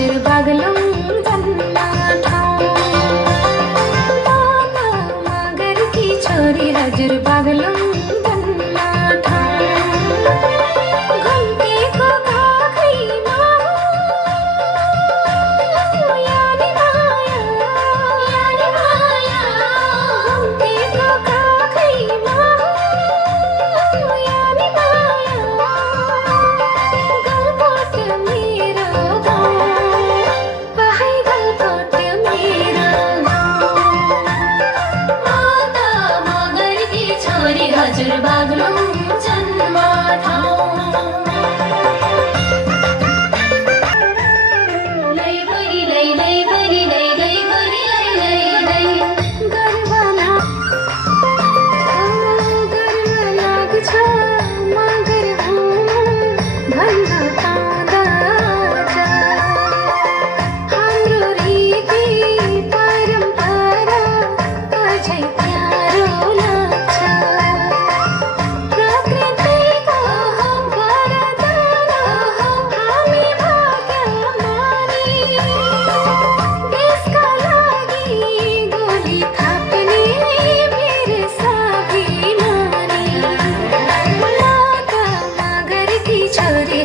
हजुर बागलुङ जन्म ठाउँ मगरकी छोरी हजुर बागलुङ जन्म ठाउँ घुम्टेको काखैमा यानी माया घुम्टेको काखैमा यानी माया गलकोट मेरो गाउँ पहाइ गलकोट मेरो गाउँ माता मगरकी छोरी हजुर बागलुङ जन्म ठाउँ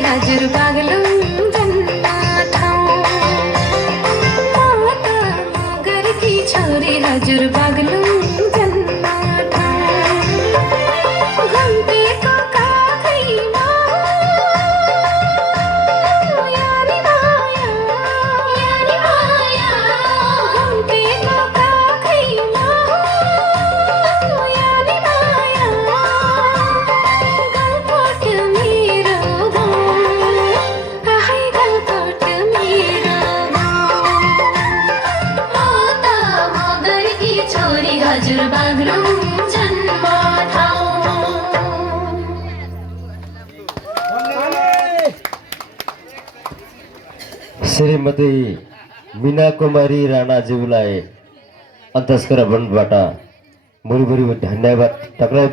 हजुर बागलुङ जन्म ठाउँ माता मगरकी छोरी हजुर बागलुङ जन्म ठाउँ घुम्टेको काखैमा यानी माया घुम्टेको काखैमा यानी माया गलकोट मेरो हजुर बागलुङ जन्म ठाउँ श्रीमती मीना कुमारी राणाज्यूलाई अन्तस्करणबाट मुरीमुरी धन्यवाद टक्राउँदै